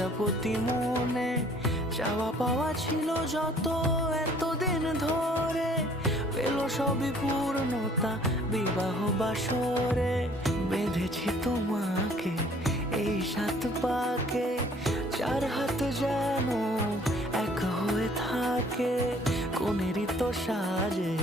প্রজাপতি মনে চাওয়া পাওয়া ছিল যত এতদিন ধরে, পেল সবই পূর্ণতা বিবাহ বাসরে। বেঁধেছি তোমাকে এই 7 পাকে, 4 হাত যেন এক হয়ে থাকে, কোনেরই তো সাজে